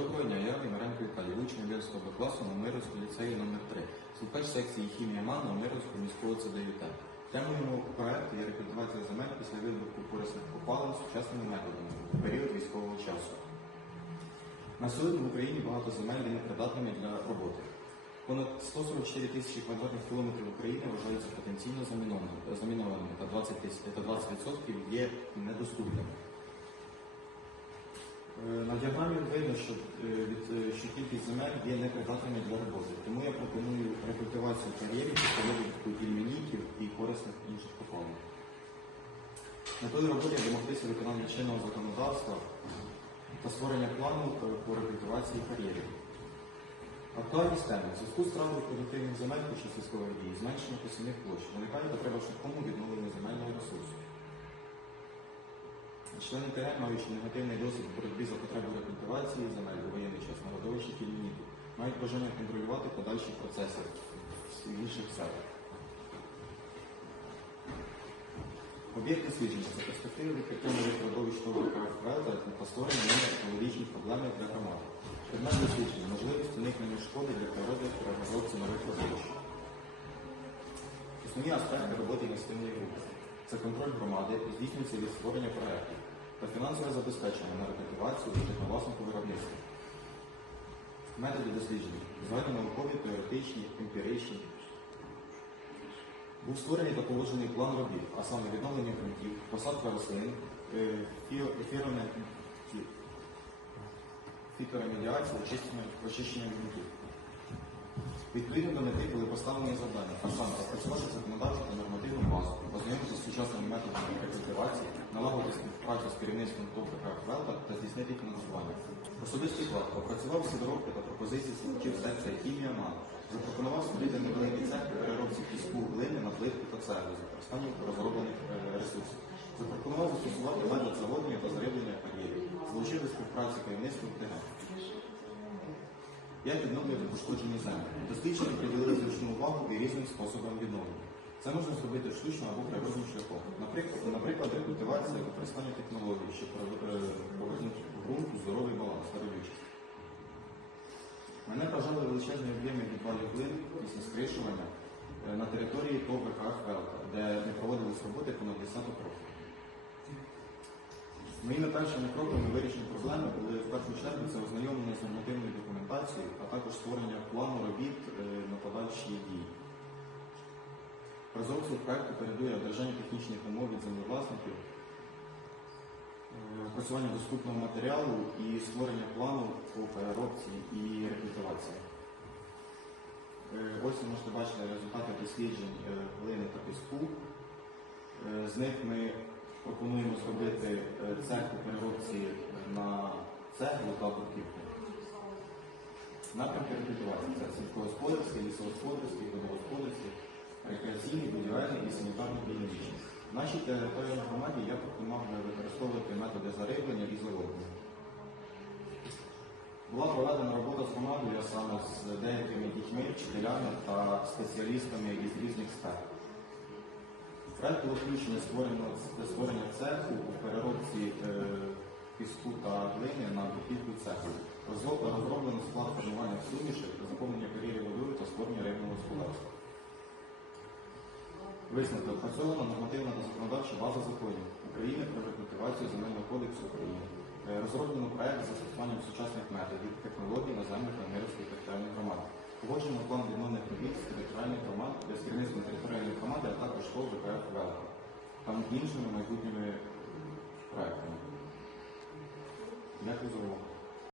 Доброго дня, я Вімаренко Віталій, учень 11 класу Номировського ліцею номер 3 слухач секції хімія МАН Номировського міського ЦДЮТ. Темою мого проекту є рекультивація земель після видобутку корисних копалин сучасними методами у період військового часу. На сьогодні в Україні багато земель є непридатними для роботи. Понад 144 тисячі квадратних кілометрів України вважаються потенційно замінованими, замінованими та 20%, та 20% є недоступними. Е, На діаграмі видно, що, е, від, е, що кількість земель є непридатними для роботи. Тому я пропоную рекультивацію кар'єрів після видобутку і корисних інших копалин. Метою роботи є домогтися виконання чинного законодавства та створення плану по рекультивації кар'єрів. Актуальність теми в зв'язку з травмою продуктивних земель під час дій, зменшення посівних площ, виникає потреба швидкому відновленню земельного ресурсу. Члени ТР, маючи негативний досвід в боротьбі за потребу рекультивації земель у воєнний час на родовищі кільніту, мають бажання контролювати подальші процеси в інших сферах. Об'єкт дослідження це перспективи відкриття нових родовищ того КФВЛ та створення нових екологічних проблем для громади. Предмет дослідження можливість уникнення шкоди для природи при розробці нових родовищ. Основні аспекти роботи інвестиційної групи. Це контроль громади, здійснюється від створення проєктів та фінансове забезпечення на рекультивацію та власного виробництва. Методи дослідження. Загальнонаукові, теоретичні, емпіричні. Був створений та положений план робіт, а саме відновлення ґрунтів, посадка рослин, е, фіторемедіація, очищення, ґрунтів. Відповідно до мети були поставлені завдання, а саме опрацювати співпрацю з керівництвом та здійснити фінансування. Особистий план опрацював всі та пропозиції слухачів секції хімія МАН, запропонував створити невеликий по переробці піску, глини на плитку та цеглу з використанням розроблених е, ресурсів. Запропонував застосувати метод заводнення та зариблення кар'єрів, залучив до співпраці керівництвом ТГ. Як відновлювати пошкоджені землі? Дослідження приділили значну увагу і різним способам відновлення. Це можна зробити штучно або природним шляхом. Наприклад, наприклад, рекультивація використання технологій, що е, повернуть ґрунту здоровий баланс та родючість. Мене вражали величезні об'єми відвалів глин після скришування е, на території ТОВК Хвелка, де не проводились роботи понад 10 років. Моїми першими кроками вирішення проблеми були в першу чергу це ознайомлення з нормативною документацією, а також створення плану робіт е, на подальші дії. Разовцю проекту передує одержання технічних умов від землевласників, е, опрацювання доступного матеріалу і створення плану по переробці і рекультивації. Е, Ось ви можете бачити результати досліджень е, глини та піску. Е, З них ми пропонуємо зробити е, цех переробці на цеглу та бруківку. Напрямки рекультивації це сільськогосподарський, лісогосподарський, В нашій територіальній громаді я пропонував використовувати методи зариблення і заводнення. Була проведена робота з громадою, саме з деякими дітьми, вчителями та спеціалістами із різних сфер. Проект було включення створення, цеху у переробці е, піску та глини на бруківку цеху. Розроб- Розроблено склад формування суміші, заповнення кар'єрів водою та створення рибного господарства. Висновки опрацьована нормативна та законодавча база законів України про рекультивацію земельного кодексу України. Е, Розроблено проект з застосуванням сучасних методів, технологій на землях Кам'янської територіальної громади. Погоджено план відновлених робіт з територіальних громад, з керівництвом територіальної громади, а також ТОВ ВПФ ВЕЛКО та іншими майбутніми проектами. Дякую за увагу.